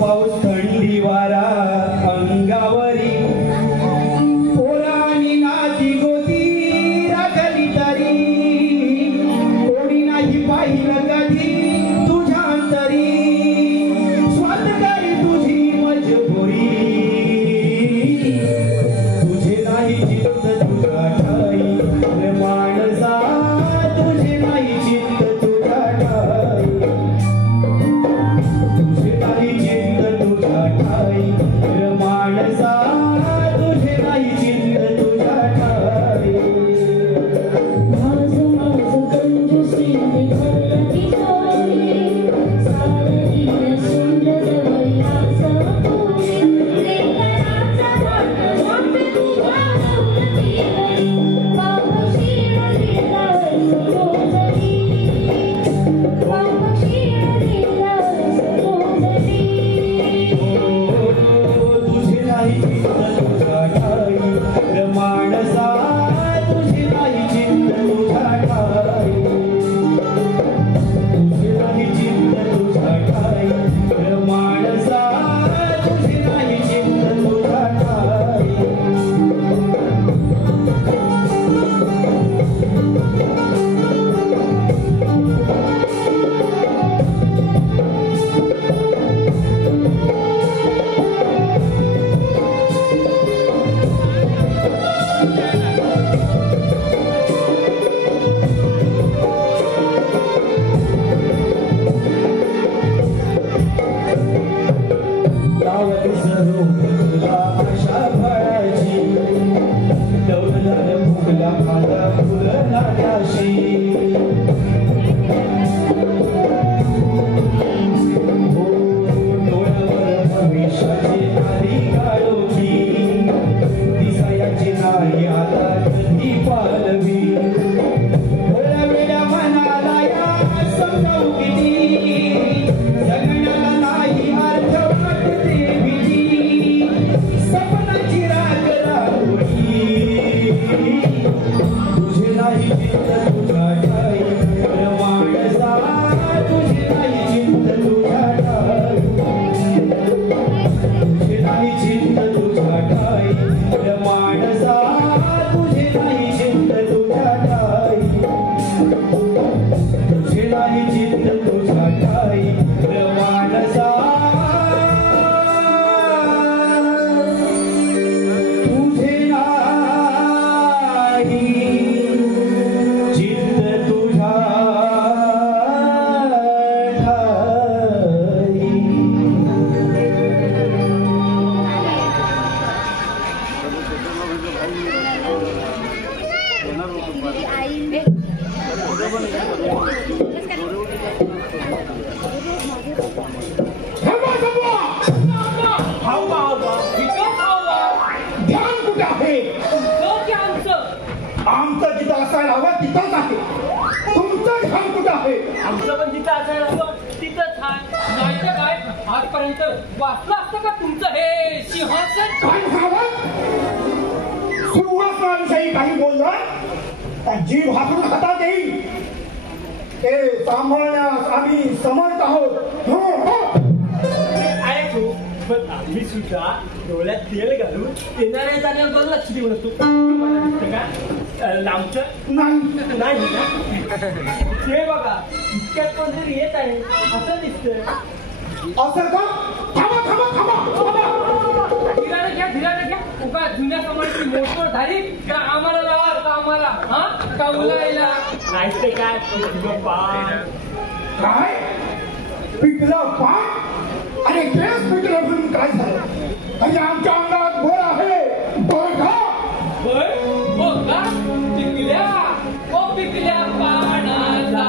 पाऊस थंडी वारा अंगावरी पोरानी नाती गोती राखली तरी कोणी नाही पाहिलं कधी तुझ्या अंतरी स्वातंत्र्य तुझी मजबुरी तुझे नाही चित्त तुझ्या ठाई माणसा तुझे नाही चित्त तुझ्या ठाई तुझे नाही चित्त तुझ्या ठाई माणसा तुझे नाही चित्त तुझ्या ठाई माझं माझं कंजूसी निघाली जोरी सारली सुंदर वयाचं पुरी लेकराचं वाट वाटे तुझ्या नवरती बाप शिरलीला सरोजरी बाप शिरलीला सरोजरी तुझे नाही चित्त तुझ्या ठाई माणसा तुझे नाही चित्त तुझ्या ठाई तुझे नाही चित्त तुझ्या ठाई माणसा तुझे नाही चित्त तुझ्या ठाई लावली सरू तुला आशा फळाची डवलं फुगला माझा फुलला काशी हो डोळ्यावर भविष्याची आली गाडोची दिसायाची नाही आता कधी पालवी थोड्या वेळा मनाला या समजावू किती जगण्याला नाही अर्थ वाटते भीती सपनाची राग राहुली तुझे नाही चित्त तुझ्या ठाई माणसा तुझे नाही चित्त तुझ्या ठाई तुझे नाही चित्त तुझ्या ठाई माणसा तुझे नाही चित्त तुझ्या ठाई तुझे नाही चित्त तुझ्या ठाई माणसा तुझे नाही चित्त तुझ्या ध्यान कुठे आहे? आमचं जिथं असायला हवं तिथंच आहे. तुमचं ध्यान कुठं आहे? आमचं पण जिथं असायला हवं तिथंच आहे. नाहीतर काय आजपर्यंत वाचलं असतं का तुमचं हे सिंहासन? काय म्हणावं? सुवासनाविषयी काही बोललं तर जीव हातून हातात येईल. ते सांभाळण्यास आम्ही समर्थ आहोत. हो हो. आहे तू पण आम्ही सुद्धा डोळ्यात तेल घालून येणाऱ्या जाण्यावर लक्ष देऊन असतो. तुम्हाला दिसतं का लांबचं? नाही नाही ना ते बघा इतक्यात कोणतरी येत आहे असं दिसतंय. असं का? थांबा थांबा थांबा थांबा. धीराने घ्या उगा जुन्या समाजाची मोठं झाली का आम्हाला लावा का आम्हाला हा का उलायला नाही ते काय पान काय पिकलं पान? अरे तेच पिकलं म्हणून काय झालं? म्हणजे आमच्या अंगात बोर आहे. बोर का? बर हो का पिकल्या पानाचा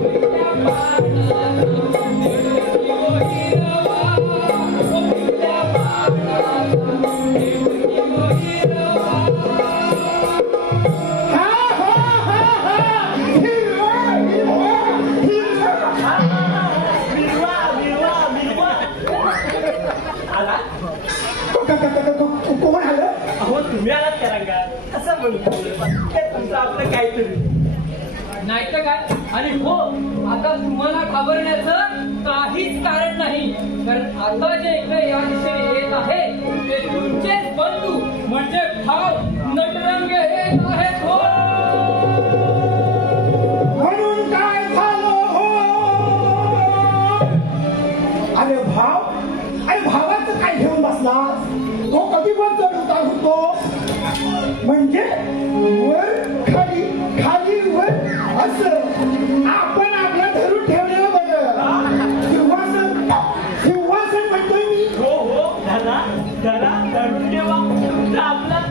पिकल्या पानाचा कोण आलं? अहो तुम्ही आलात का रंगा असं म्हणतो तुमचं आपलं काहीतरी नाही तर काय. आणि हो, आता तुम्हाला घाबरण्याचं काहीच कारण नाही. कारण आता जे इकडे या दिशेने येत आहे ते तुमचेच बंधू म्हणजे भाव नटरंग येत आहेत. हो, म्हणून काय झालं हो? अरे भाव, अरे भावाचं काय घेऊन बसला? तो कधी पण चढ उतार होतो. म्हणजे वर खाली खाली वर असं आपण आपलं धरून ठेवलेलं बरं. सिंहासन सिंहासन म्हणतोय मी. हो हो, धरा धरा धरून ठेवा तुमचा आपला.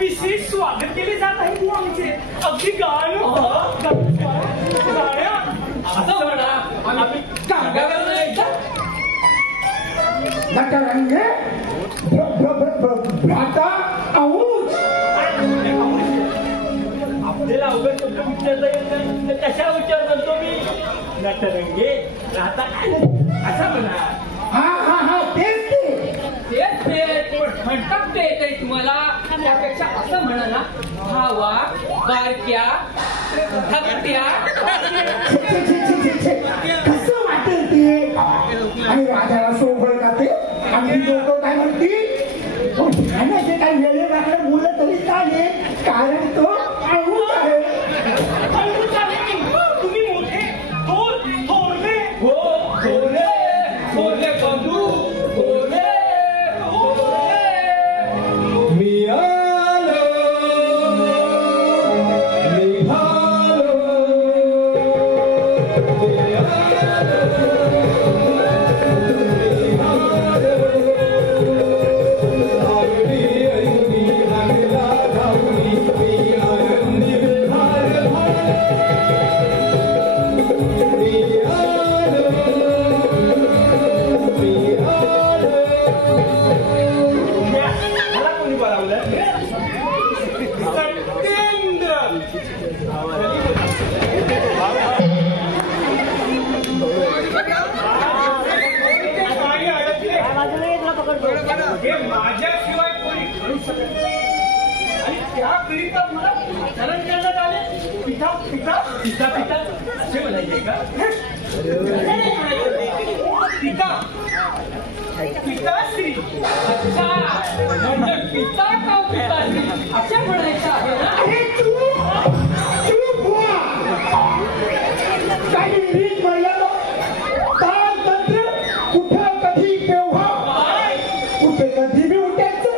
विशेष स्वागत केले जात आहे तू आमचे. अगदी गाणं असं म्हणा. आम्ही कांगावर नटरंगे भ्राता औष. आपल्याला अवघड शब्द विचारता येत नाही, कशा विचार करतो मी? नटरंगे राहता असं म्हणा. हा हा हा तेच ते. म्हणतात ते तुम्हाला. त्यापेक्षा असं म्हणा ना, भावा बारक्या धाकट्या. कसं वाटेल ते? आणि राजाला सोबळ का ते? आणि लोक काय म्हणतील? जे काही वेळेबाहेर मुलं तरी चालेल, कारण तो आऊच आहे. तुम्ही मोठे थोरले. हो, थोरले थोरले बंधू, थोरले थोरले. मी आलो निघालो, मी आलो आगरी अंगी अंगला धावली, मी आनंदी विहार मी आलो मी आलो. मला कोणी बोलावलं? सत्येंद्र. हे माझ्याशिवाय कोणी करू शकत नाही. आणि त्याकरिता मला चलन करण्यात आले. पिता पिता पिता पिता असे म्हणायचे का? पिता पिताश्री. अच्छा, म्हणजे पिता का पिताश्री असं म्हणायचं आहे ना. अरे चूप हुआ. काही रीत मर्यादा, ताल तंत्र, कुठं कधी केव्हा, कुठे कधी बी उठायचं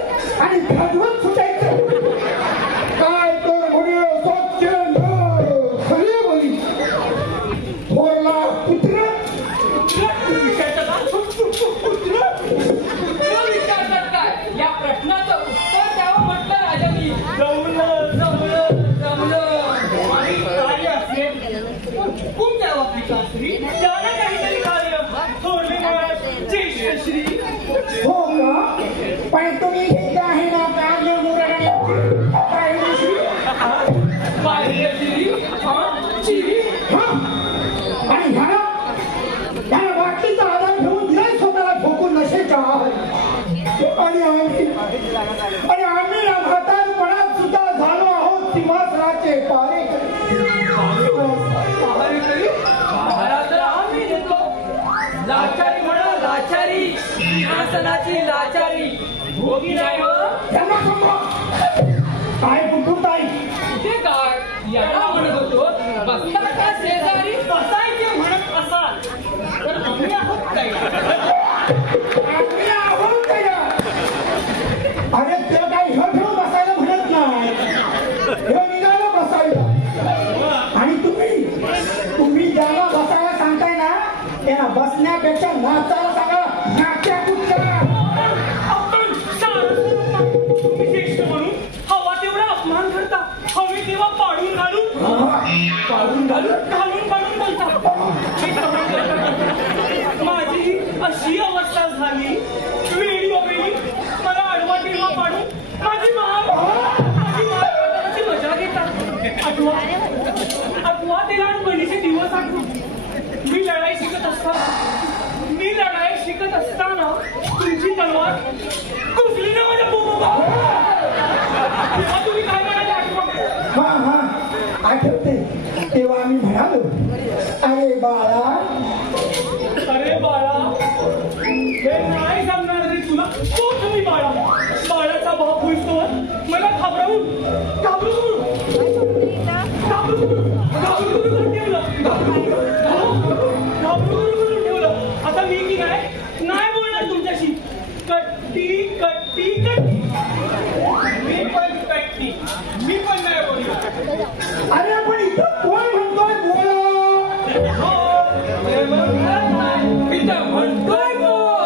आणि घालवत सुटायचं. काय तर म्हणे स्वच्छ खरे बोली. थोरला पुत्र विचारतात काय? या प्रश्नाचं उत्तर द्यावं म्हटलं राजांनी. जमलं जमलं जमलं. आणि कार्य असेल चुकून द्यावा पिताश्री. त्याला काहीतरी कार्य थोरले मुळे जयश्री. हो का? पण तुम्ही घेत आहे ना कार्य मुरडण्याची कायदेशीर. पाहिलेली चिरी. आणि ह्याला वाटलीचा आधार ठेवून दिलाय स्वतःला ठोकून नशेच्या आहारी. आणि आम्ही या म्हातारपणात सुद्धा झालो आहोत सिंहासनाचे पारेकरी. पहारेकरी महाराजाला आम्ही देतो. लाचारी म्हणा लाचारी, सिंहासनाची लाचारी. भोगी नाही हो. त्यांना समजा काय बुद्धुताई. कुठे काय याला म्हणत होतो. बसता का शेजारी? बसायचे म्हणत असाल तर आम्ही आहोत काय? आम्ही आहोत का? तलवार घुसली ना माझ्या तुम्ही काय म्हणाले आठवण हा आठवते तेव्हा आम्ही म्हणालो अरे बाळा हे नाही सांगणार रे तुला तो तुम्ही बाळाचा भाव पुसतो मला घाबरून ठेवलं आता मी की नाही बोलणार तुमच्याशी कट्टी मी पण नाही बोलणार अरे पण इथं कोण म्हणतोय म्हणतोय बोला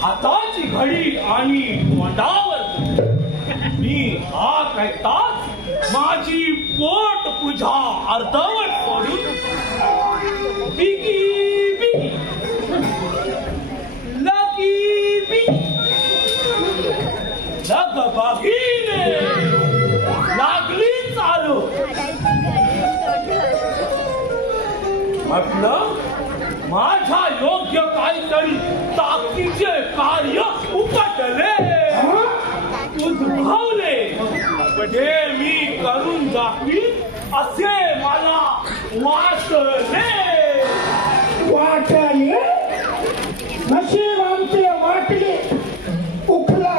हाताची घडी आणि तोंडावर मी हा काय तास माझी पोट पूजा अर्धवट सोडून बिगी लगी लगबगीने लागली चालू म्हटलं माझ्या योग्य काहीतरी ताकदीचे कार्य उपटले उद्भवले ते मी करून जाईल असे मला वाटले नशीब आमचे वाटले उखला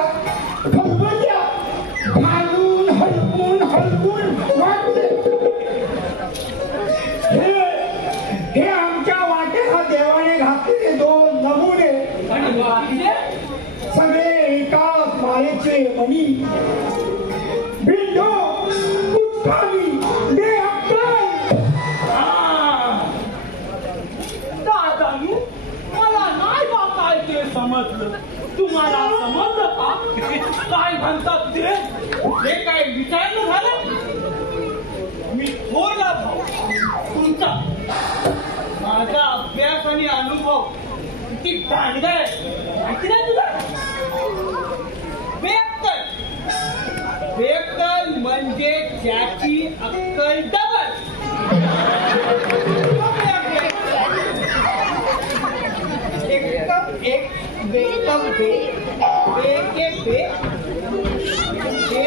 खलबत्या घालून हलवून वाटले हे आमच्या वाटेला देवाने घातलेले दोन नमुने सगळे एकाच मायेचे मणी बिंदू उत्कामी दादानू मला नाही बा काय ते समजलं तुम्हाला समजलं का काय म्हणतात ते काय विचारणं झालं मी थोरला भाऊ तुमचा माझा अभ्यास आणि अनुभव किती दांडगा आहे माहिती नाही तुला बेअक्कल म्हणजे ज्याची अक्कल डबल एकदम एक बेकम बे के बे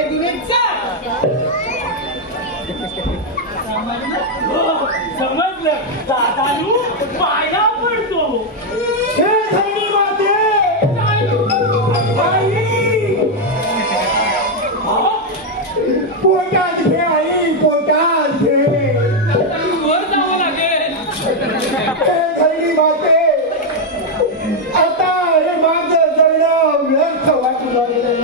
दुने चार समजलं दादानू पाया पडतो हे धनी माते पोटात घे आई पोटात घे वर जावं लागेल हे धनी माते आता हे माझं जगणं व्यर्थ वाटू लागलं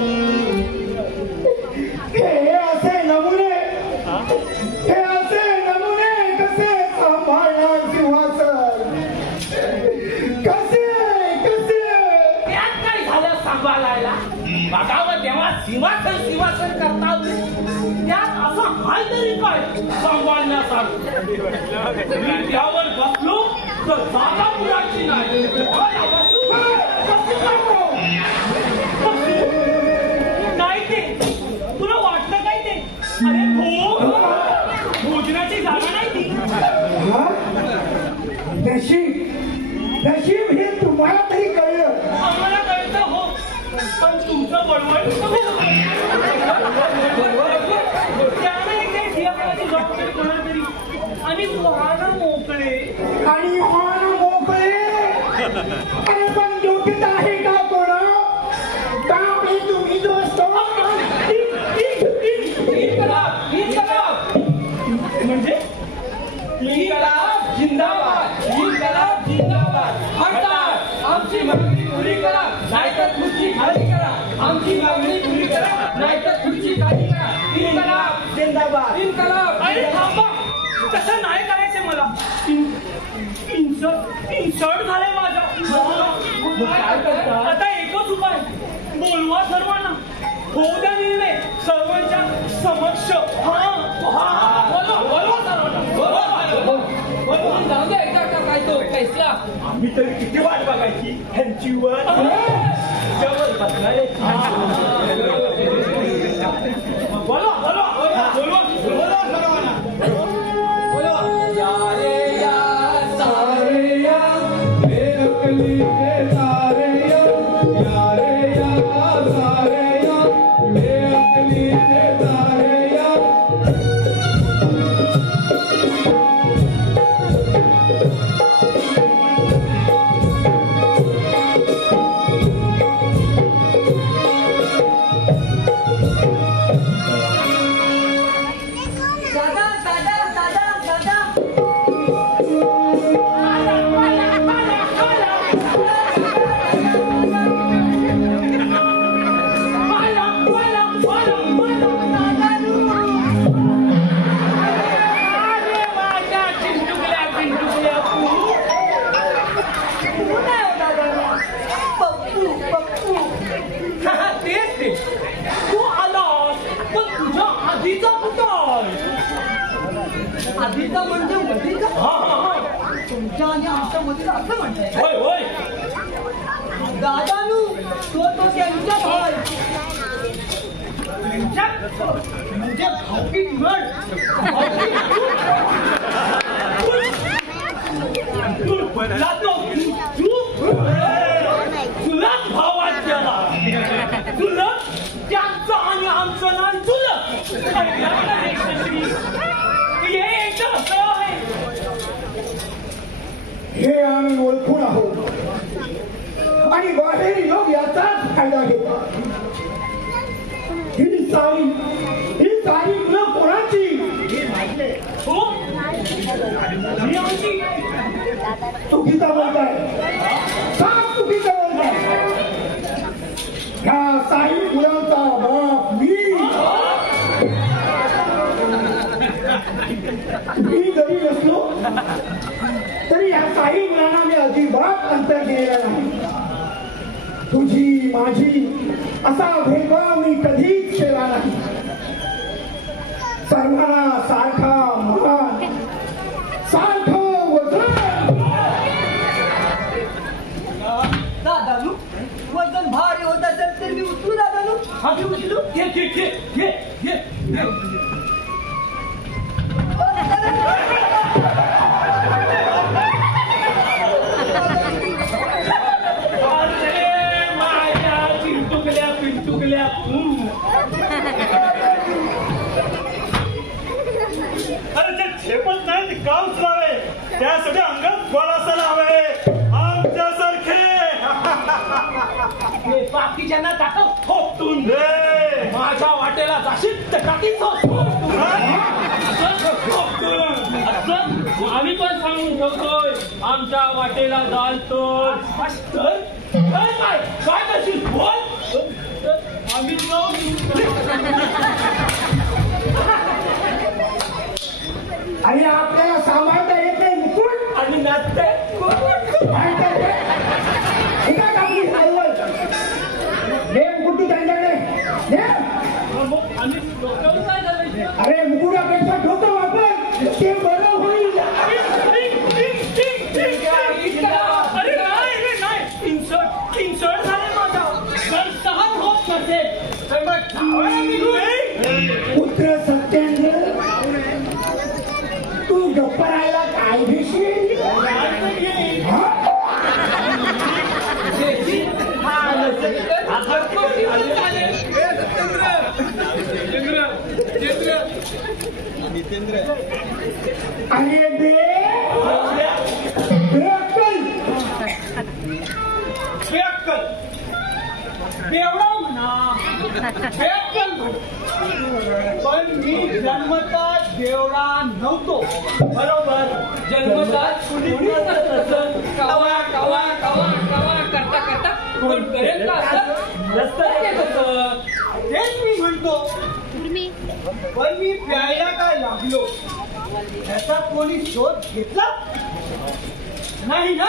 हे असे नमुने कसे सांभाळणार सिंहासन कसे त्यात काय झालं सांभाळायला बघावं तेव्हा सिंहासन करता त्यात असं हाय तरी काय सांभाळण्यासारखं मी त्यावर बसलो तर जागा पुराची नाही काय ते तुला वाटलं काय ते अरे भोजनाची जागा नाही ती नशीब हे तुम्हाला तरी कळलं आम्हाला कळतं हो पण तुमचं बळवण त्यामुळे काही सिंहासनाची जबाबदारी कोणाला तरी आणि वाहन मोकळे आणि मान मोकळे अरे पण डोक्यात आहे का कोणा त्यामुळे तुम्ही जो म्हणजे जिंदाबाद हटतात आमची मागणी पुरी करा नाहीतर तुमची खाली करा आमची ही मागणी पुरी करा नाहीतर खुर्ची खाली करा. इन्कलाब जिंदाबाद. इन्कलाब. अरे थांबा, तसं नाही करायचं मला. इन्सर्ट झालंय माझं. काय करता? आता एकच उपाय, बोलवा सर्वांना, होऊ द्या निर्णय सर्वांच्या समक्ष. बोलवा सर्वांना. बोलून जाऊ दे एकदा का काय तो कैसला. आम्ही तरी किती वाट बघायची ह्यांची वर बसणाऱ्याची. बोलवा बोलवा बोलवा बोलवा सर्वांना. या रे या सारे या बेअकली के सारे या रे या सारे या बेअकली के सारे या. तू आलास पण तुझ्या आधीचा पुतळ. आधीचा म्हणजे मधीचा. तुमच्या आणि आमच्या मधील असं म्हणताय. होय होय. दादानू तो त्यांच्या भावाला म्हणजे भावकी निवड. तुलाच भावात गेला. तुला त्यांचं आणि आमचं नाव तुला. हे एकदा असं आहे. हे आम्ही ओळखून आहोत आणि बाहेरील लोक याचाच फायदा घेतात. ही सारी मुलं कोणाची? हो ही आमची. चुकीचा बोलताय, साफ चुकीचा बोलताय. ह्या साई मुलांचा बाप मी जरी नसलो तरी ह्या साई मुलांना मी अजिबात अंतर दिलेला नाही. तुझी माझी असा भेदभाव मी कधीच केला नाही. सर्वांना सारखा मान, सारखं वजन. दादानू वजन भारी होत असेल तर मी उचलू दादानू. आम्ही उचलू. घे. अरे माझ्या पिंटुकल्या. अरे ते झेपत नाही, ते का उचलावे? त्यासाठी अंगात बळ असायला हवे आमच्यासारखे. बाकीच्यांना टाकत थोपटून दे. माझ्या वाटेला जाशील तर टाकीच आम्ही पण सांगून ठेवतोय आमच्या वाटेला जाल तर काय करशील बोल. आम्ही आणि आपल्याला सांभाळता येत नाही मुकुट आणि नाचते. आपली हालवल दे मुकुट तू त्यांच्याकडे दे. आम्ही डोक्यावर काय झालं. अरे मुकुटापेक्षा डोकं वापर, ते बरं होईल. अरे नाही. इन्सर्ट झाले माझा. जर सहज होत नसेल तर मग पुत्र सत्येंद्र, तू गप्प राहायला काय घेशील? अरे दे बेअक्कल. बेवडा म्हणा, बेअक्कल म्हणा. पण मी जन्मताच बेवडा नव्हतो. बरोबर. जन्मताच कुणी कवा करता कोण करेल का असं नसतं. म्हणतो, पण मी प्यायला काय लागलो याचा कोणी शोध घेतला नाही ना?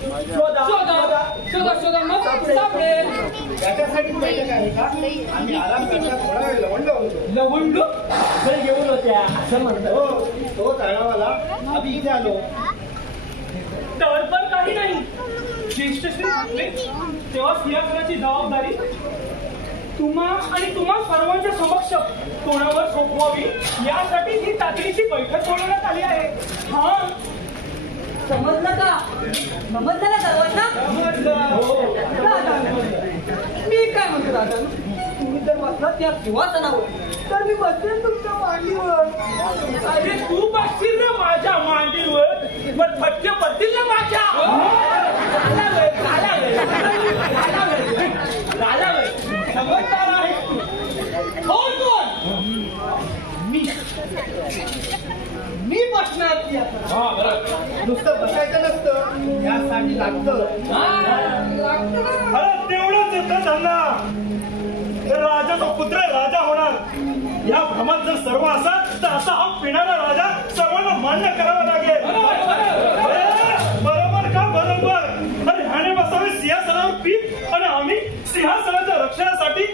शोधा शोधा शोधा शोधा मग सापडेल. त्याच्यासाठी पाहिजे काय आहे का? आम्ही आराम करता थोडा वेळ लवंडलो होतो. लवंडलो घरी घेऊन होत्या असं म्हणतो. हो, तो तळावाला आम्ही इथे आलो. तडफड काही नाही. ज्येष्ठ श्री म्हटले तेव्हा सिंहासनाची जबाबदारी तुम्हा सर्वांच्या समक्ष कोणावर सोपवावी यासाठी ही तातडीची बैठक बोलवण्यात आली आहे. हा समजलं का? समजलं ना सर्वांना? दादा, मी काय म्हणतो दादा, तुम्ही जर बसलात त्या सिंहासनावर तर मी बसेन तुमच्या मांडीवर. अरे तू बसशील ना माझ्या मांडीवर, पण फटके पडतील ना माझ्या. समजदार आहेस तू. कोण कोण? मी बसणार सिंहासनावर. नुसतं बसायचं नसतं, त्यासाठी लागतं. अरे तेवढंच येतं त्यांना. राजाचा पुत्र राजा होणार या भ्रमात जर सर्व असाल तर असा हा पिणारा राजा सर्वांना मान्य करावा लागेल. बरोबर का? बरोबर. अरे ह्याने बसावे सिंहासनावर पीठ आणि आम्ही सिंहासनाच्या रक्षणासाठी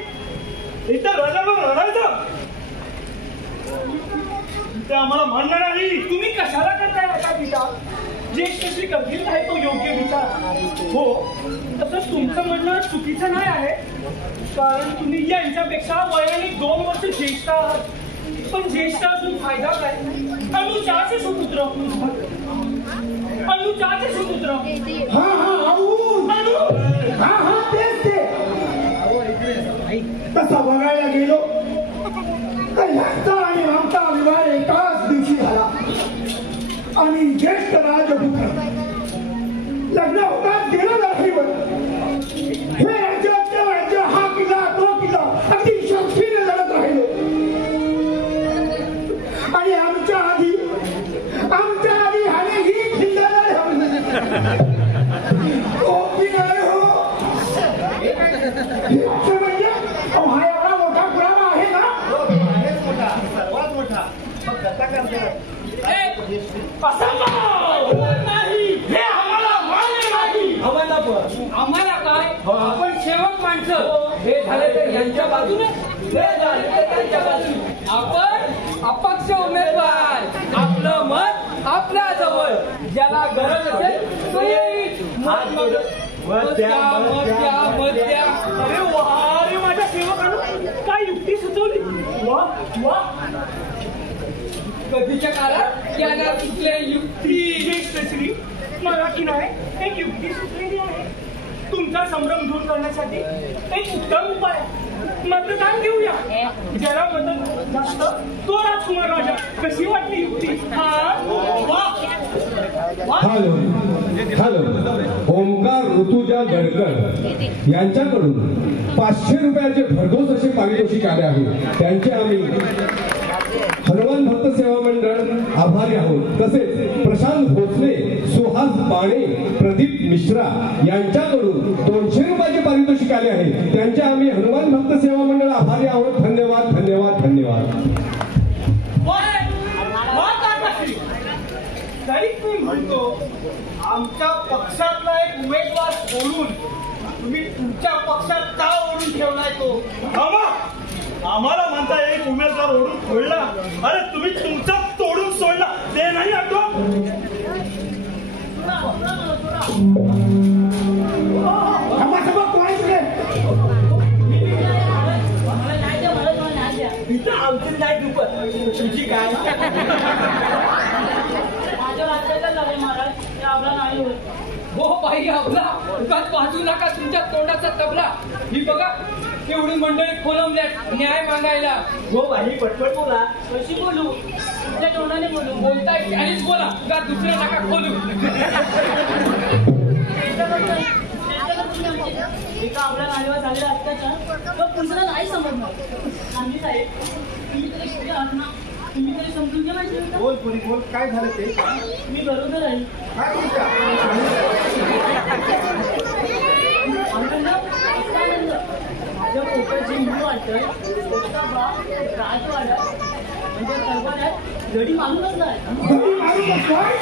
इतर राजावर लढायचं. ते आम्हाला मान्य नाही. तुम्ही कशाला करताय आता पिता? ज्येष्ठ श्री करतील आहे तो योग्य विचार. हो, तसं तुमचं म्हणणं चुकीचं नाही आहे, कारण तुम्ही यांच्यापेक्षा वयाने 2 वर्ष ज्येष्ठ आहात. पण ज्येष्ठ असून फायदा काय? अनुजाचे सुपुत्र. अनुजाचे सुपुत्र. हा हा आऊ. हा हा तेच ते. तसा बघायला गेलो तर ह्यांचा आणि आमचा विवाह एकाच दिवशी झाला. आणि ज्येष्ठ राजपुत्र लग्न होतात गेलं लढाईवर. हे राज्य हा किल्ला तो किल्ला अगदी शौकीने लढत राहिलो. आणि आमच्या आधी ह्याने ही खिल्ल्याला ठेवली. कोपी नाही हो. म्हणजे हा एवढा मोठा पुरावा आहे ना? मोठा, सर्वात मोठा. मग कसा करतो? आम्हाला काय? आपण सेवक माणसं. हे झाले तर यांच्या बाजूने, हे झाले तर त्यांच्या बाजूने. आपण अपक्ष उमेदवार. आपलं मत आपल्या जवळ. ज्याला गरज असेल तो येईल. मत द्या. अरे वा रे माझ्या सेवकांनो, काय युक्ती सुचवली. वा वा. कधीच्या काळात याला सुचले युक्ती. ज्येष्ठ श्री, मला की नाही एक युक्ती सुचलेली आहे. तुमचा संभ्रम दूर करण्यासाठी एक उत्तम उपाय. मतदान घेऊया. ज्याला मत जास्त तो राजकुमार राजा. कशी वाटली युक्ती? हॅलो, ओंकार ऋतुजा गडकर यांच्याकडून 500 रुपयाचे भरघोस असे पारितोषिक आले आहे. त्यांचे आम्ही हनुमान भक्त सेवा मंडळ आभारी आहोत. तसेच प्रशांत भोसले, सुहास बाणे, प्रदीप मिश्रा यांच्याकडून 200 रुपयाचे पारितोषिक आले आहे. त्यांचे आम्ही हनुमान भक्त सेवा मंडळ आभारी आहोत. धन्यवाद धन्यवाद धन्यवाद. तरी मी म्हणतो, आमच्या पक्षातला एक उमेदवार सोडून तुम्ही तुमच्या पक्षात का ओढून ठेवलाय तो? आम्हाला म्हणता एक उमेदवार ओढून सोडला. अरे तुम्ही तुमचा तोडून सोडला ते नाही आठवत? इथं आमची नाही दुपत तुझी काय? हो बाई, आपला उगाच वाचू नका तुमच्या तोंडाचा तबला. ही बघा एवढी मंडळी खोलवल्यात न्याय मागायला. हो बाई, पटपट बोला. कशी बोलू? तुमच्या तोंडाने बोलू. बोलताय त्यानेच बोला, का दुसऱ्या नका खोलू. एका आपल्या गाडीवर झालेला अत्याचार तो पुरुषाला नाही समजणार. आम्ही साहेब, तुम्ही तरी शिकले आहात ना, तुम्ही तरी समजून घ्या माहिती. बोल पुरी बोल, काय झालं ते? मी बरोबर आहे. काय तुमच्या आनंद माझ्या पोटाची मूळ वाटत पोटचा बाप राजवाड्यात म्हणजे सरवाड्यात गडी मारून बसलाय. घरी मारू बसलाय?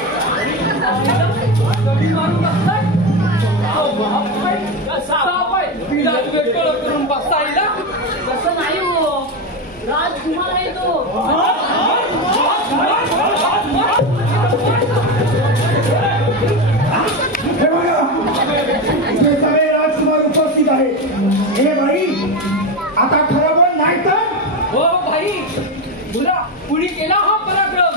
गडी मारून बसलाय? करून बसता येईल ना? तसं नाही हो, राजकुमार आहे तो. हे बघा, इथे सगळे राजकुमार उपस्थित आहेत. हे बाई, आता खरं बोल नाही तर हो भाई, तुला कुणी केला हा पराक्रम?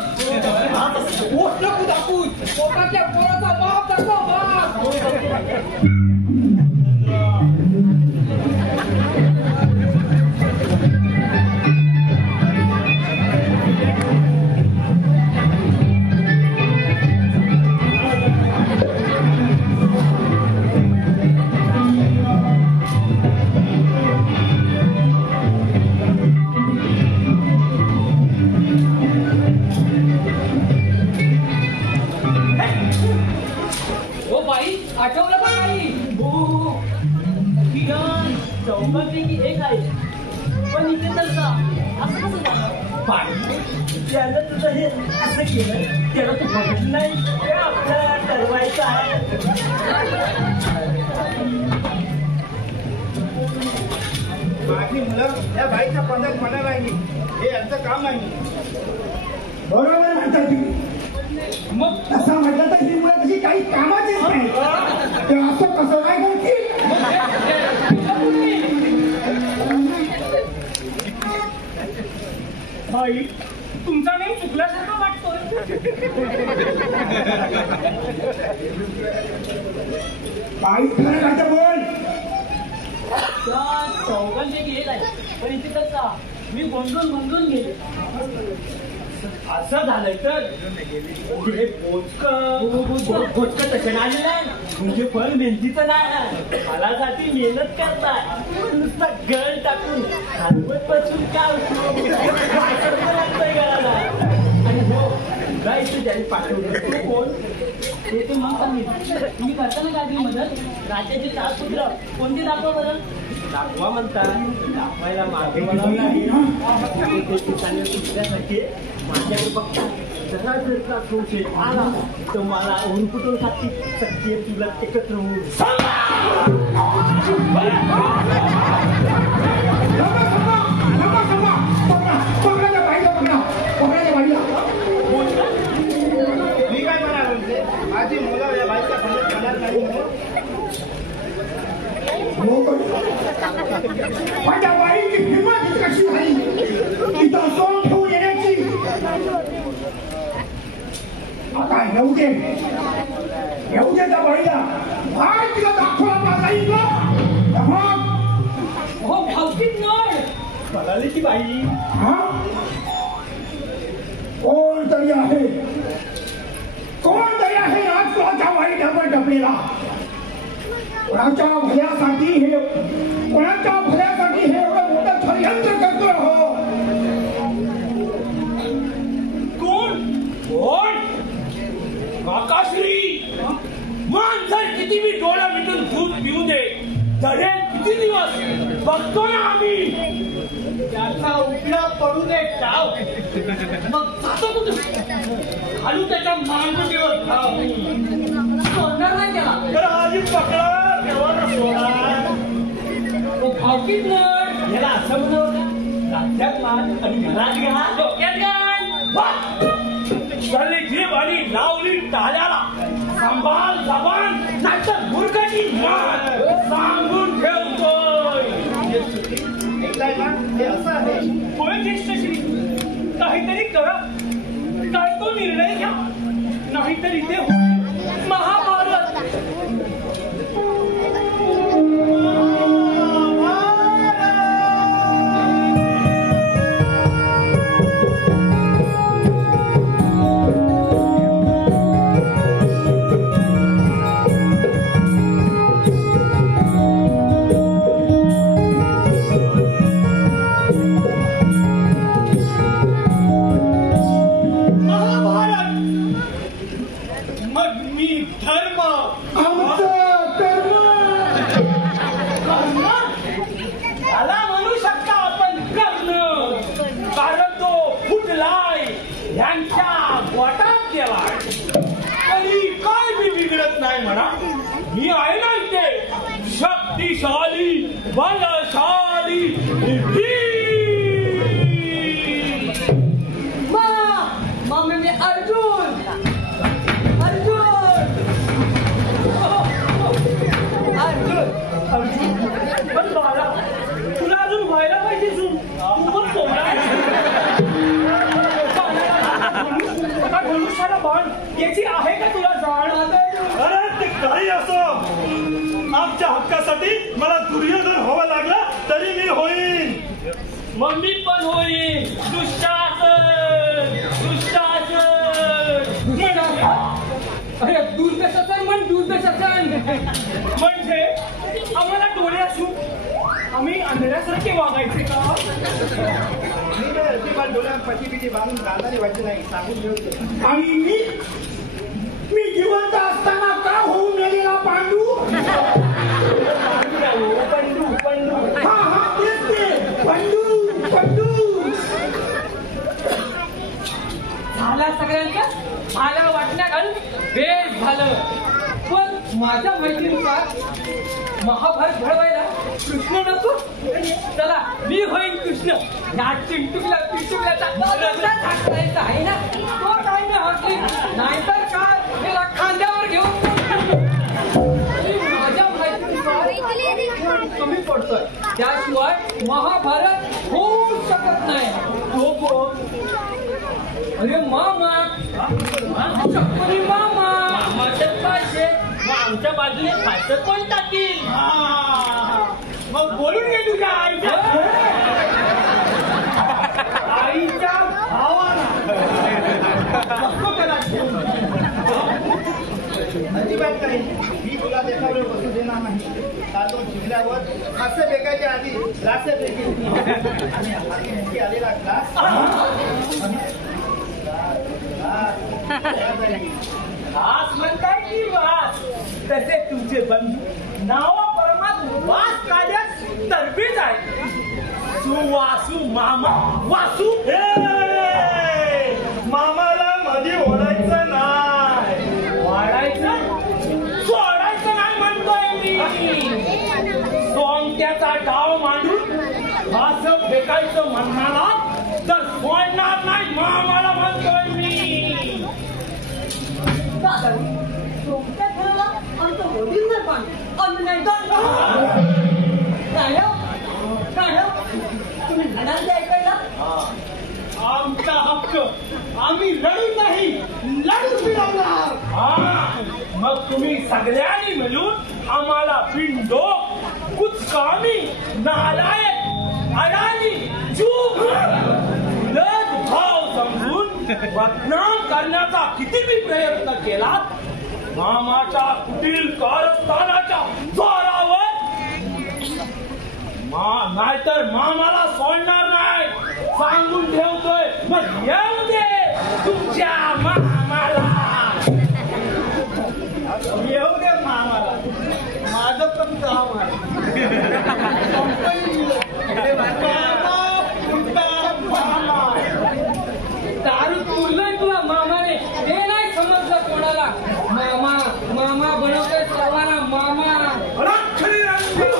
पोट नको दाखवू, पोटाच्या पोराचा बाप दाखव बाप. हो बाई, आठवलं का काही? हो, चौघांपैकी एक आहे, पण इथे तर का असं कसं झालं? त्यानं तुझं हे असं केलं त्याला तू बघितलं नाही ते आपल्याला ठरवायचं आहे. माझी मुलं या बाईच्या पंधात म्हणा नाही, हे यांचं काम नाही. बरोबर म्हणतात तुम्ही. मग असं म्हटलं तर ही मुलं तशी काही कामाचीच नाही. ते असं कसं काय करतील? बाई तुमचा नेम चुकल्यासारखं वाटतोय. बाई खरं काय तर बोल. त्या चौघांपैकी एक आहे, पण इथे तर का मी गोंधळून गेले. असं झालं तर हे बोचक तसं नाही ना, तुमचे फळ मेहनतीचं नाही. फळासाठी मेहनत करताय, नुसतं गळ टाकून हलवत बसून काय उपयोग? लागतंय गळाला. आणि हो गायचं ज्यांनी पाठवलं तो कोण? ते तर मग तुम्ही करताना काय मदत? राज्याचे 4 पुत्र कोणते दाखवा बरं? दाखवा म्हणतात, दाखवायला मागे बोलावं लागेल. तुमच्यासाठी माझ्याकडे बघता जरा जर संशय आला तर मला उरकुटून खाती सत्य तुला एकत्र होऊन पकडाच्या बाईला पकडा, पकडाच्या बाईला. मी काय म्हणाल म्हणजे माझी मुलं या बाईच्या पंधात म्हणणार नाही म्हणून. माझ्या बाईची हिंमत कशी झाली इथं सोंग ठेवून येण्याची? आता येऊ दे त्या बाईला. काय तिला दाखवला माझा इथं? हो भावकीत नळ. म्हणाली की बाई हा? कोण तरी आहे राजकुलाच्या बाई डबल डबलेला. कोणाच्या भल्यासाठी हे एवढं मोठं षडयंत्र करतोय. हो कोण कोण काकाश्री माणसं किती मी डोळा मिटून दूध पिऊ दे चढेल किती दिवस बघतो ना आम्ही. त्याचा उपयोग पडू दे टाव मग जातो कुठं घालू त्याच्या मानगुटीवर धाव. सोडणार नाही त्याला. तर आधी पकडा तेव्हा ना सोडा. हो भावकीत नळ. याला असं म्हणावं का राज्यात मान आणि घरात घ्या डोक्यात गाण. चालली जीभ आणि लावली टाळ्याला सांभाळ जबान नाहीतर मूर्खाची मान सांगून ठेवतोय. ऐकलाय ना, हे असं आहे. होय ज्येष्ठश्री काहीतरी करा, काय तो निर्णय घ्या, नाहीतर इथे होईल महाभारत. मी आहे ना इथे शक्तिशाली बलशाली मम्मी मी अर्जुन पण बाळा तुला अजून व्हायला पाहिजे तू पण धनुष्याला बाण याची आहे का तुला जाण? अरे ते काही असो, आमच्या हक्कासाठी मला दुर्योधन व्हावं लागलं तरी मी होईन. मम्मी पण होईल. अरे दुर्दशासन म्हण दुर्दशासन म्हणजे आम्हाला डोळे असून आम्ही अंधळ्यासारखे वागायचे का? मी काय अजिबात डोळ्यात पटीपिटी बांधून गाणारी व्हायची नाही, सांगून ठेवतो. आणि मी जिवंत असताना का होऊन गेलेला पांडू? पंडू हा तेच ते पंडू झाला सगळ्यांच्या मला वाटण्या घालून बेस झालं. पण माझ्या माहितीनुसार महाभारत घडवायला कृष्ण नको. चला मी होईन कृष्ण. या चिंटुकल्याचा आहे ना तो टाइम हसली नाहीतर काय त्याला खांद्यावर घेऊन माझ्या माहितीनुसार कमी पडतोय. त्याशिवाय महाभारत होऊ शकत नाही. तो कोण? अरे मामा चक्करी मामा पाहिजे. मग आमच्या बाजूने खायचं कोण टाकील? मग बोलून घे तुझ्या आईच्या भावाला. अजिबात नाही, मी तुला देखावर बसू देणार नाही. तो शिकल्यावर हास्य फेकायच्या आधी लास्य फेकेल. आणि हाती आलेला ग्लास वास म्हणताय की वास? तसे तुमचे बंधू नावाप्रमात वास काढ्यास तरबेज आहे. सुवासू मामा वासू. मामाला मध्ये ओढायचं नाही. वाढायचं सोडायचं नाही म्हणतोय मी. सोंगट्याचा डाव मांडून असं फेकायचं म्हणणारा तर सोडणार नाही मामाला म्हणतोय मी. तुमच्या घराला आमचं वडील नाही पण आम्ही नाही तुम्ही लढायला ऐकायला आमचा हक्क आम्ही लढून नाही लढून मिळवणार. मग तुम्ही सगळ्यांनी मिळून आम्हाला पिंडो कुचकामी नालायक अडाणी चूक लज भाव समजून बदनाम करण्याचा कितीही प्रयत्न केला मामाच्या कुटील कारस्थानाच्या जोरावर नाहीतर मामाला सोडणार नाही सांगून ठेवतोय. मग येऊ दे तुमच्या मामाला. येऊ दे मामाला, माझं पण काम आहे. दारू पुरलंय तुला मामाने ते नाही समजलं कोणाला. मामा मामा बनवतोय सर्वांना मामा. अलख निरंजन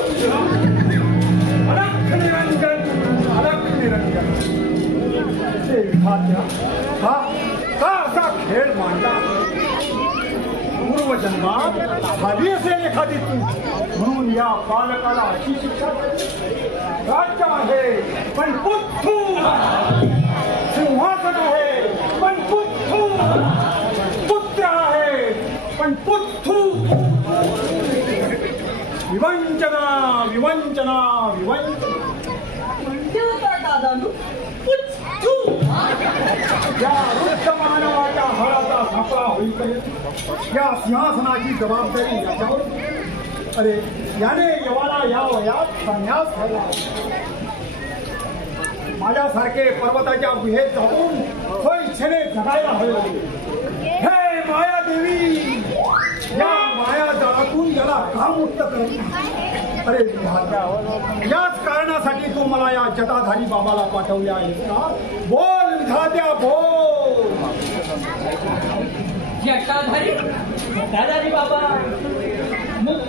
हा का असा खेळ मांडला? पूर्वजन्मात झाली असेल एखादी चूक म्हणून या बालकाला अशी शिक्षा. राज्य आहे पण पुथ्थू, सिंहासन आहे पण पुथ्थू, पुत्र आहे पण पुथ्थू. विवंचना विवंचना विवंचना. म्हणजे होता दादानू या वृद्ध मानवाच्या हाडाचा सापळा होईपर्यंत या सिंहासनाची जबाबदारी याच्यावर. अरे याने यवाला या वयात संन्यास झाला. माझ्यासारखे पर्वताच्या गुहेत जाऊन स्वइच्छेने जगायला हवे. हे माया देवी, या माया जाळातून याला का मुक्त करत? अरे याच कारणासाठी तू मला या जटाधारी बाबाला पाठवले आहेस का? बोल विधात्या बोल. जटाधारी बाबा मुक्त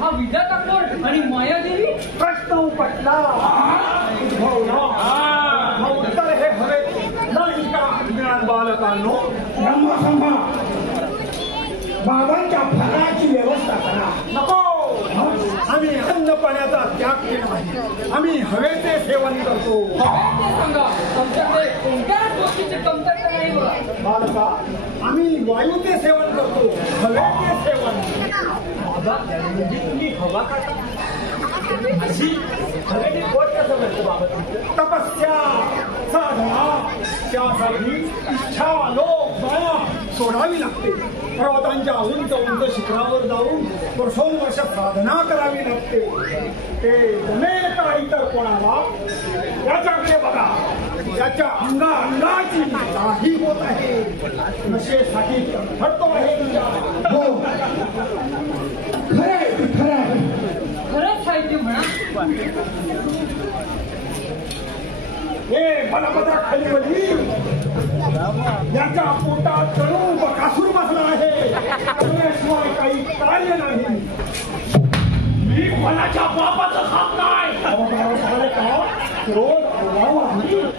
हा विधाता कोण आणि मायादेवी? प्रश्न उपटला. उत्तर हे हवे नाही का ज्ञान बालकांनो? ब्रह्मसंभा बाबांच्या फराची व्यवस्था करा. नको, आम्ही अन्न पाण्याचा त्याग केला नाही. आम्ही हवेचे सेवन करतो. ते सांगा, आमच्याकडे कोणत्याच गोष्टीची कमतरता नाही बघा. बालका, आम्ही वायूचे सेवन करतो, हवेचे सेवन. म्हणजे तुम्ही हवा खाता अशी हवेने पोट कसं करतो बाबा तुमचं? तपस्या साधना त्यासाठी इच्छा लोक माया सोडावी लागते. पर्वतांच्या उंच उंच शिखरावर जाऊन वर्षोनवर्ष साधना करावी लागते. ते जमेल का इतर कोणाला? याच्याकडे बघा, त्याच्या अंगाची काही होत आहे. नशेसाठी थडतो आहे. हो, खरं आहे, खरं आहे. खरंच आहे ते म्हणा. हे बलभद्रा खाली याच्या पोटात जणू बकासूर बसला आहे. त्याशिवाय काही कार्य नाही. मी कोणाच्या बापाचं खात नाही.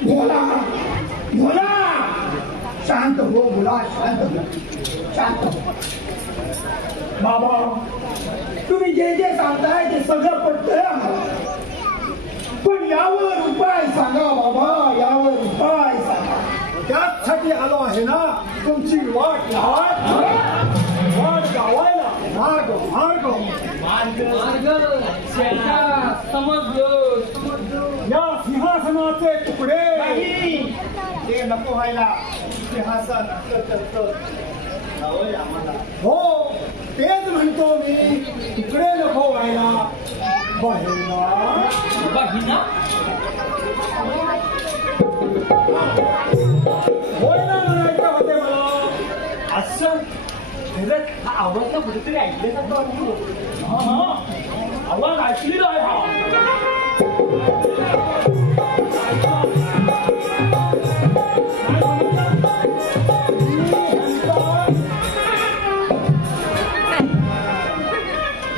भोला भोला शांत हो, मुला शांत हो, शांत हो. बाबा, तुम्ही जे जे सांगताय ते सगळं पटतंय आम्हाला. पण यावर उपाय सांगा बाबा, यावर उपाय सांगा. त्याचसाठी आलो आहे ना. तुमची वाट गावायला मार्ग मार्ग मार्ग समजलो. या सिंहासनाचे तुकडे नाही, ते नको व्हायला. सिंहासन हो, तेच म्हणतो मी. तुकडे नको व्हायला. बहिणा बोलणं म्हणायचं होते मला. असं खरंच हा आवाज ना कुठेतरी ऐकल्यासारखं वाटतो. आवाज ऐकलेला आहे हा.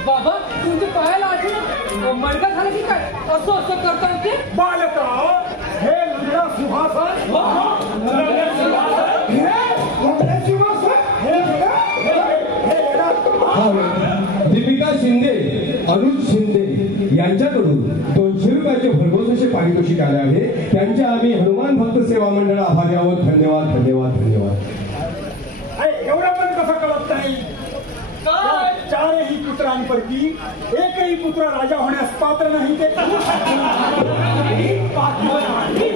बाबा, तुमच्या पायाला आठवण मडका झाला की काय? असं करता ते बालका, हे लंगडा सिंहासन, दीपिका शिंदे, अनुज शिंदे यांच्याकडून 200 रुपयाचे भरघोस असे पारितोषिक आले आहे. त्यांचे आम्ही हनुमान भक्त सेवा मंडळ आभारी आहोत. धन्यवाद, धन्यवाद, धन्यवाद. एवढं पण कसं कळत नाही? चारही पुत्रांपैकी एकही पुत्र राजा होण्यास पात्र नाही. ते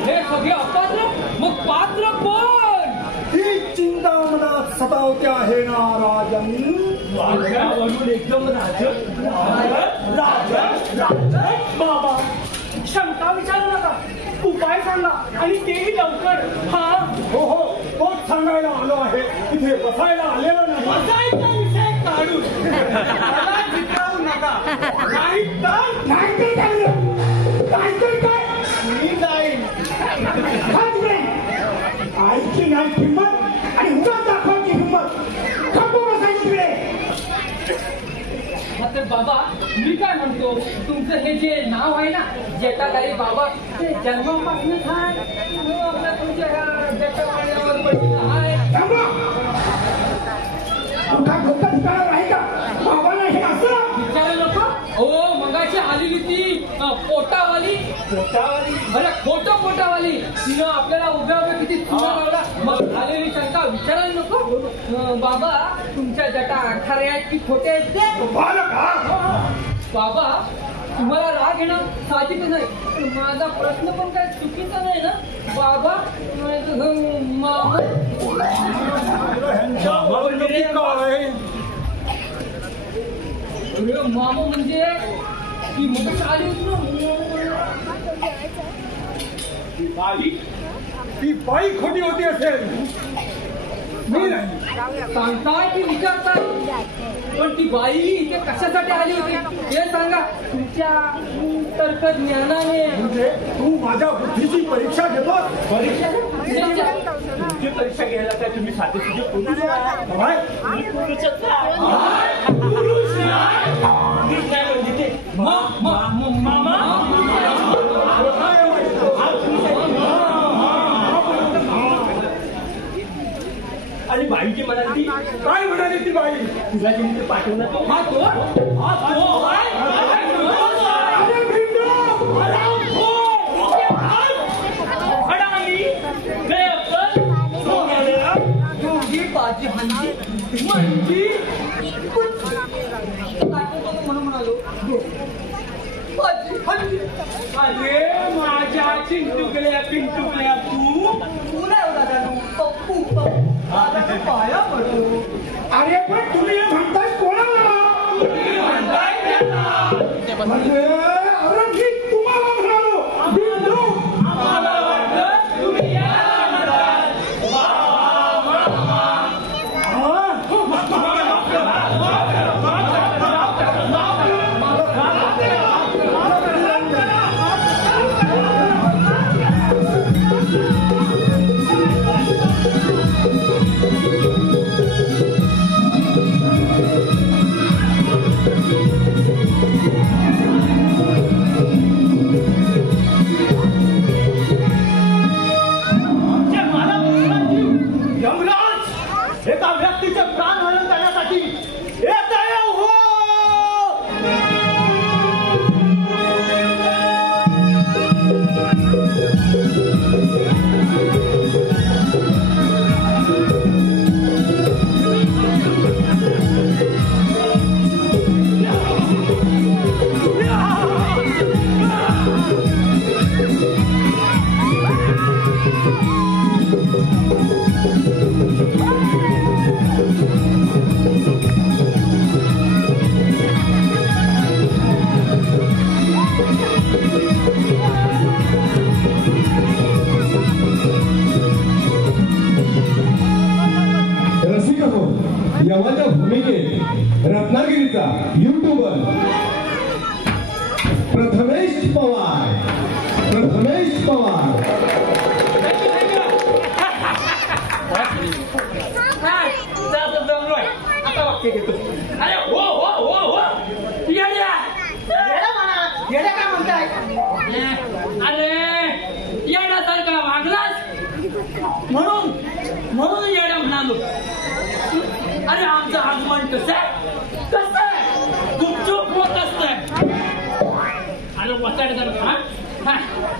हे सगळे अपात्र, मग पात्र कोण? ही चिंता मनात सतावते आहे ना राजन. राजावरून एकदम राज बाबा, शंका विचारू नका, उपाय सांगा आणि तेही लवकर. हा, हो हो, तोच सांगायला आलो आहे. इथे बसायला आलेलो नाही. बसायचा विषय काढून मला विचारू नका. नाही तर काय मी जाईन. आईची नाही हिंमत आणि उगाच दाखवायची हिंमत. खंबो बसायची तिकडे. मात्र बाबा, मी काय म्हणतो, तुमचं हे जे नाव आहे ना जेठाधारी बाबा, ते जन्मापासूनच आहे. आपल्या तुमच्या ह्या जेठावाड्यावर पडलेलं आहे. आहे का बाबांना हे असं विचारू नको. हो, मगाची आलेली ती पोटावाली. अरे पोटावाली तिनं आपल्याला उभ्या किती चुना लावला. मग आलेली शंका विचारायला नको. बाबा, तुमच्या जटा खऱ्या आहेत की खोट्या आहेत ते? बाबा, तुम्हाला राग येणं साहजिक नाही. माझा प्रश्न पण काय चुकीचा नाही ना बाबा? मामा म्हणजे ती मोठी आली होती ना. ती बाई खोटी होती असेल. मी नाही सांगताय की विचारताय? पण ती बाई इथे कशासाठी आली होती हे सांगा. तुमच्या तर्क ज्ञानाने. म्हणजे तू माझ्या बुद्धीची परीक्षा घेतो? तुमची परीक्षा घ्यायला काय तुम्ही साधे तुझे पुरुष काय? पुरुष मामा आणि बाईची म्हणाली काय म्हणाली ती बाई तुला जिथे पाठवणार तो हा तो बाजी हंजी म्हणजे म्हणून म्हणालो बाजी हंजी अरे माझ्या चिंटुकल्या पिंटुकल्या तू नाही होता जाणू पप्पू आता पाया पडतो अरे पण तुम्ही हे म्हणताय कोणाला म्हणजे अरे मी तुम्हाला म्हणालो बिंदू आम्हाला वाटलं तुम्ही याला म्हणाल यमराज एका व्यक्तीचे प्राण हरण करण्यासाठी येत आहे हो रसिक हो यमाच्या भूमिकेत रत्नागिरीचा युट्यूबर प्रथमेश पवार आता वाक्य घेतो अरे हो हो हो हो येड्या काय म्हणताय अरे येण्यासारखा वागलास म्हणून येड्या म्हणालो अरे आमचं आगमन कसं गुपचूप होत असतंय अरे वसाड करता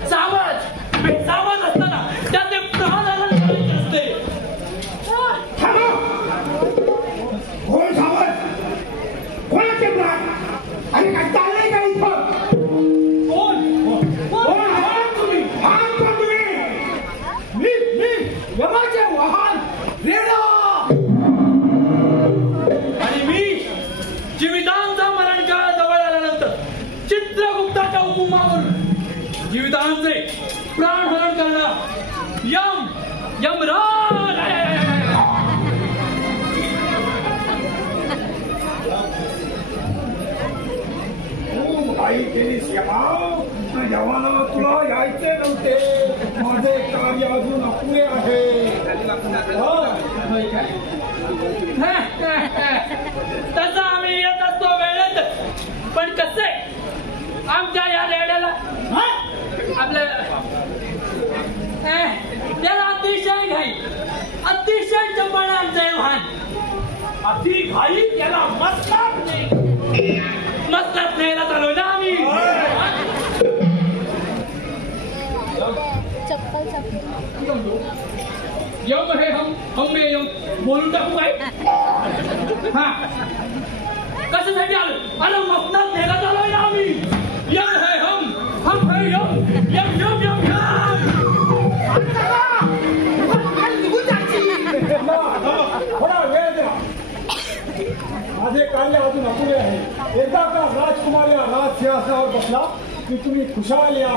सावध असताना त्याचे प्रहार करायचे असते कोण सावध कोणाचे प्राण अरे काय चाललंय का इथं कोण आहात तुम्ही मी यमाचे वाहन रेडा आणि मी जीवितांचा मरणकाळ जवळ आल्यानंतर चित्रगुप्ताच्या हुकुमावर जीवितांचे प्राण हरण करणार यमराज आई केलीस यमाला तुला यायचे नव्हते माझे कार्य अजून अपुरे आहे तसं आम्ही येत असतो वेळेत पण कसे आमच्या या रेड्याला आपल्या त्याला अतिशय घाई अतिशय चपळ आमचं वाहन अति घाई त्याला मस्तात नाही मस्तात न्यायला चालू ना आम्ही यम हे हम यम बोलून टाकू काय हा कशासाठी आलो अरे मस्तात न्यायला चालू ना आम्ही यम है हम है यम थोडा वेळ द्या माझे कार्य अजून अपुरे आहे एकदा का राजकुमार या राजसिंहासनावर बसला की तुम्ही खुशाल या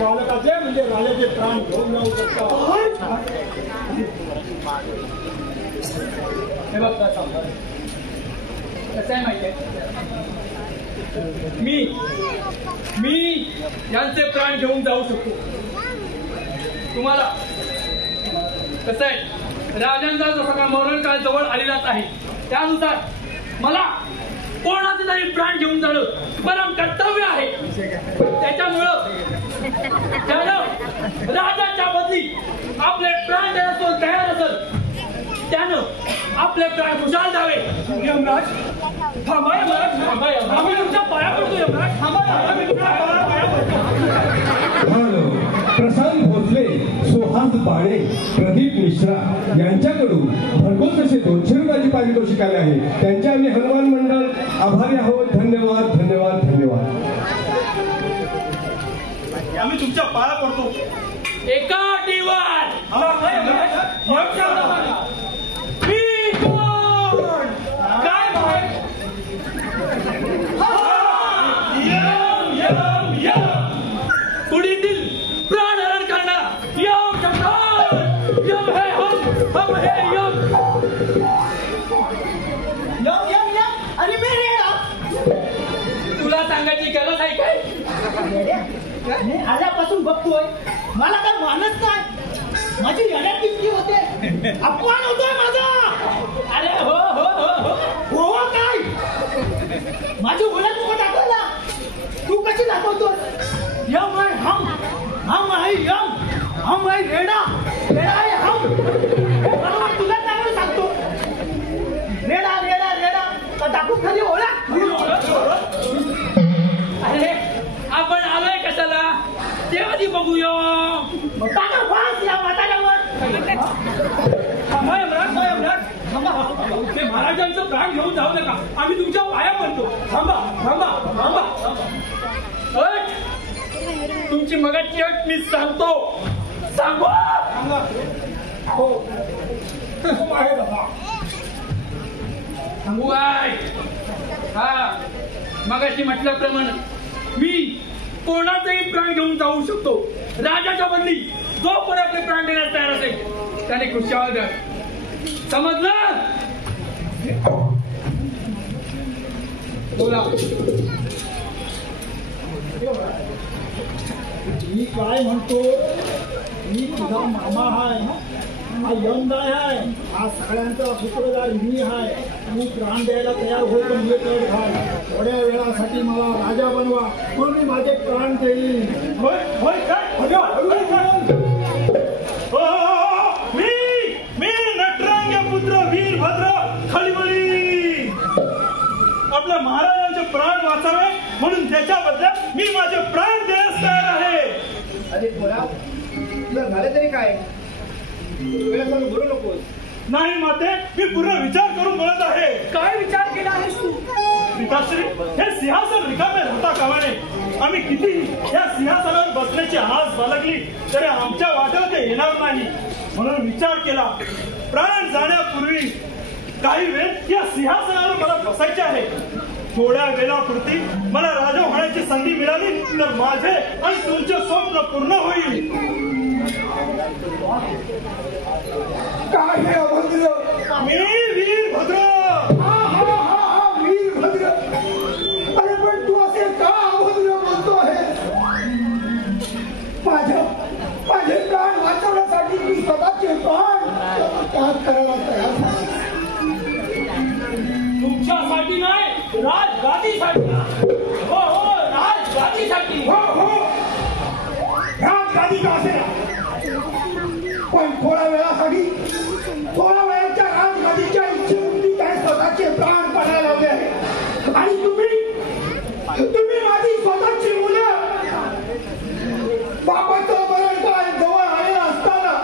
बालकाचे म्हणजे राजाचे प्राण घेऊन जाऊ शकता हे बघ कसं आहे माहितीये मी यांचे प्राण घेऊन जाऊ शकतो तुम्हाला कसं आहे राजांचा जसा का मरण काळ जवळ आलेलाच आहे त्यानुसार मला कोणाचे तरी प्राण घेऊन जाणं परम कर्तव्य आहे. त्याच्यामुळं त्यानं राजाच्या बदली आपले प्राण देण्यास तो तयार असेल त्यानं आपले प्राण खुशाल द्यावे. यमराज थांबा, यमराज थांबा, आम्ही तुमच्या पाया पडतो. यमराज थांबा, आम्ही तुमच्या पाया पडतो. प्रशांत भोसले, सुहास बाणे, प्रदीप मिश्रा यांच्याकडून भरघोस असे 200 रुपयाची पारितोषिक आले आहे. त्यांचे आम्ही हनुमान मंडळ आभारी आहोत. धन्यवाद, धन्यवाद, धन्यवाद. आम्ही तुमच्या पाया पडतो. एका अटीवर काय पुढील प्राणहरण करणार यम शंकर. यम है हम है यम. यम यम यम आणि मी रेडा. तुला सांगायची गरज आहे काय? मी आल्यापासून बघतोय मला काय मानत नाही. माझी येण्यात किती होते, अपमान होतोय माझा. अरे हो हो हो हो हो काय माझी ओळख तू दाखवला. तू कशी दाखवतो? यम आहे हम आहे यम, हम आहे रेडा, रेडा आहे हम. बरोबर तुला चांगलं सांगतो. रेडा रेडा रेडा तर दाखवू खरी ओळख. अरे आपण आलोय कशाला ते आधी बघूया. टाका फास या म्हाताऱ्यावर. ते महाराजांचं प्राण घेऊन जाऊ नका. आम्ही तुमच्या पाया पडतो. थांबा थांबा थांबा. अट तुमची मगाची अट मी सांगतो. सांगू सांगू आहे. हा मगाशी म्हटल्याप्रमाणे मी कोणाचाही प्राण घेऊन जाऊ शकतो. राजाच्या बदली जो कोणी आपले प्राण देण्यास तयार असेल त्याने खुशाल द्या. समजलं? बोला. मी काय म्हणतो, मी तुझा मामा आहे, हा यमदाय आहे, हा सगळ्यांचा सूत्रधार मी आहे. तू प्राण द्यायला तयार हो पण ये कर घाल. थोड्या वेळासाठी मला राजा बनवा, मग मी माझे प्राण देईन. मी नटरंग पुत्र वीरभद्र खलिबली आपल्या महाराजांचे प्राण वाचावे म्हणून त्याच्या बदल्यात मी माझे प्राण देण्यास तयार आहे. अरे थोडा तुला झालं तरी काय? वेळेला बोलू नकोस. नाही माते, मी पूर्ण विचार करून बोलत आहे. काय विचार केला आहेस तू? पिताश्री, हे सिंहासन रिकामे राहता कामा नये. आम्ही किती या सिंहासनावर बसण्याची आस बाळगली तरी आमच्या वाटेवर ते येणार नाही. म्हणून विचार केला प्राण जाण्यापूर्वी काही वेळ या सिंहासनावर मला बसायचे आहे. थोड्या वेळापुरती मला राजा होण्याची संधी मिळाली तर माझे आणि तुमचे स्वप्न पूर्ण होईल. काय हे अभद्र? मी वीरभद्र. वीरभद्र. अरे पण तू असे का अभद्र बोलतो आहे? माझे प्राण वाचवण्यासाठी मी स्वतःचे प्राण त्याग करायला तयार आहे. तुमच्यासाठी नाही, राजगादीसाठी. हो हो राजगादीसाठी. हो हो राजगादी का असेल, पण थोड्या वेळाच्या राजगादीच्या इच्छेतून मी काय स्वतःचे प्राण पडायला लावले आहे. आणि तुम्ही माझी स्वतःची मुलं बापाचं मरण काय जवळ आलेलं असताना,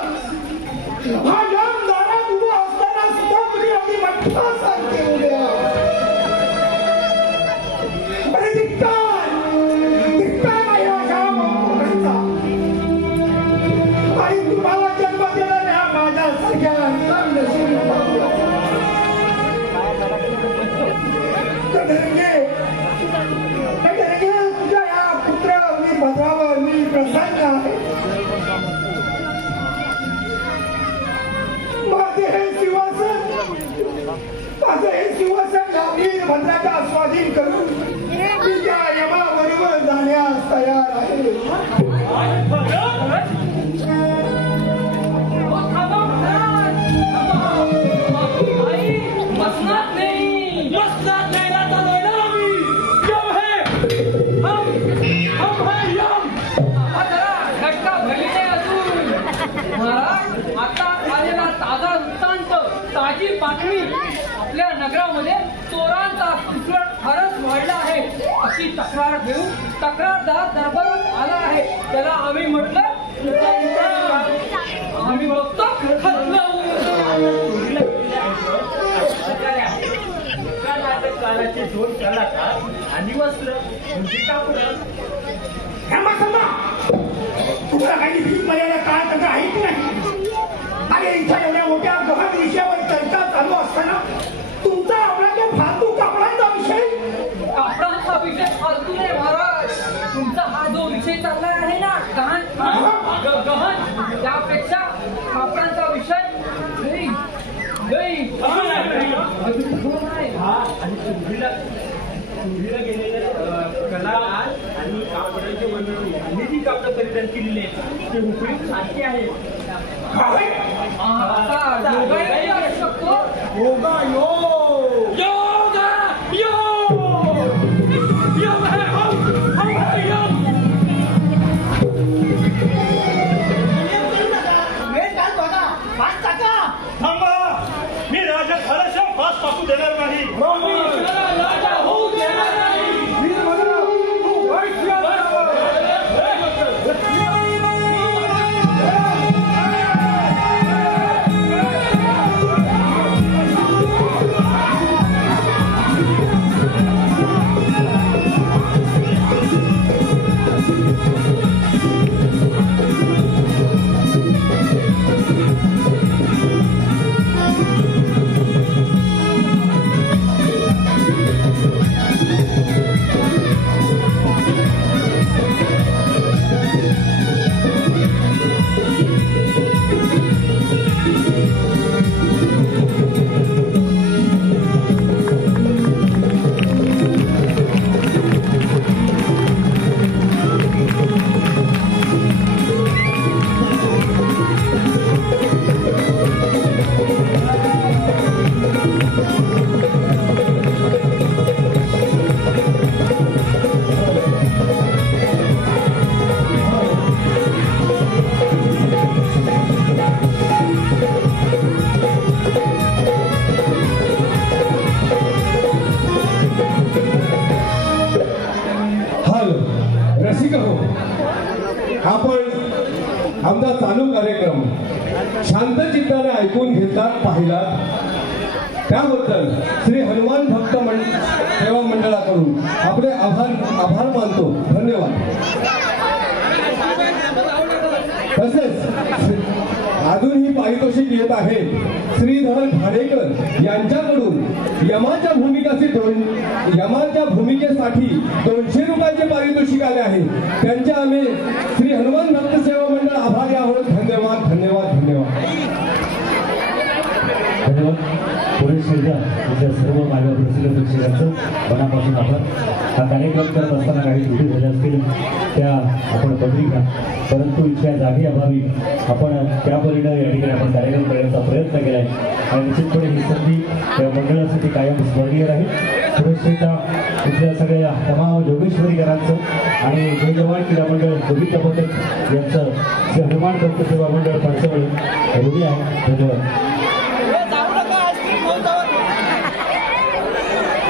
हा यम दारात उभा असताना सुद्धा तुम्ही अगदी मठ्ठासारखे उभे आहात. अरे धिक्कार नाही अशा मोहरांचा. आणि तुम्हाला जन्म दिलेल्या माझ्यासारख्या नशीब आपल्या नगरामध्ये चोरांचा कुचळ फारच वाढला आहे अशी तक्रार घेऊन तक्रारदार दरबारात आला आहे. त्याला आम्ही म्हटलं आम्ही बघतो कालाचे 2 कलाकार आणि वस्त्र म्हणजे कापड. तुला काही भीक मर्यादा काळ तंत्र आहे की नाही? अरे इथं एवढ्या मोठ्या गहन विषयावर चर्चा चालू असताना तुमचा आपला तो फालतू कापडांचा विषय. कापडांचा विषय फालतू नाही महाराज. तुमचा हा जो विषय चालला आहे ना गहन त्यापेक्षा कापडांचा विषय आणि चुलीला गेलेले कलाकार आणि कापडांचे मंडळ यांनी जी कापड परिधान केलेली आहेत ते उपयुक्त सारखे आहेत. योगा थांबा, मी राजा खरंच फास टाकू देणार नाही. आमचा चालू कार्यक्रम शांत चित्ताने ऐकून घेतात पाहिला त्याबद्दल श्री हनुमान भक्त सेवा मंडळाकडून आपले आभार मानतो. धन्यवाद. तसेच अजूनही पारितोषिक येत आहे श्रीधर खाडेकर यांच्याकडून यमाच्या भूमिकेसाठी 200 रुपयाचे पारितोषिक आले आहे. त्यांचे आम्ही श्री हनुमान भक्त सेवा मंडळ आभारी आहोत. धन्यवाद धन्यवाद धन्यवाद धन्यवाद. पुढे शिरजा इथल्या सर्व माझ्या प्रसिद्ध प्रेक्षकांचं मनापासून आभार. हा कार्यक्रम करत असताना काही त्रुटी झाल्या असतील त्या आपण बदली घ्या, परंतु इथल्या जागे अभावी आपण त्या परीने या ठिकाणी आपण कार्यक्रम करण्याचा प्रयत्न केला आहे आणि निश्चितपणे ही संधी त्या मंडळासाठी कायम स्मरणीय राहील. पुढे शिरजा इथल्या सगळ्या तमाम जोगेश्वरीकरांचं आणि जय जवान क्रीडा मंडळ गोविंद पथक यांचं जे हनुमान भक्त सेवा मंडळ पार्श्वभूमी हृदय आहे. धन्यवाद.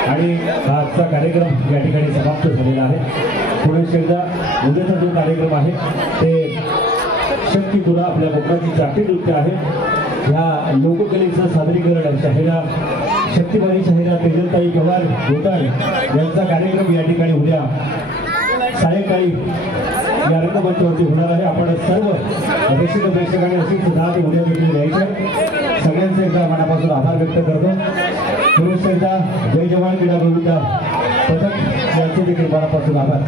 आणि आजचा कार्यक्रम या ठिकाणी समाप्त झालेला आहे. पुढे शेवटा उद्याचा जो कार्यक्रम आहे ते शक्ती तुला आपल्या कोकणाची चाटी नृत्य आहे. ह्या लोककलेचं सादरीकरण शाहिरा शक्तिबाई शाहिरा तेजलताई पवार गोताळ यांचा कार्यक्रम या ठिकाणी उद्या सायंकाळी या रंगमंचावरती होणार आहे. आपण सर्व अपेक्षित प्रेक्षकांनी अशीच 10 ते उद्या देखील यायचं. सगळ्यांचे एकदा मनापासून आभार व्यक्त करतो. पुरुष एकदा जय जवान क्रीडा गोविंद पथक यांचे देखील मनापासून आभार.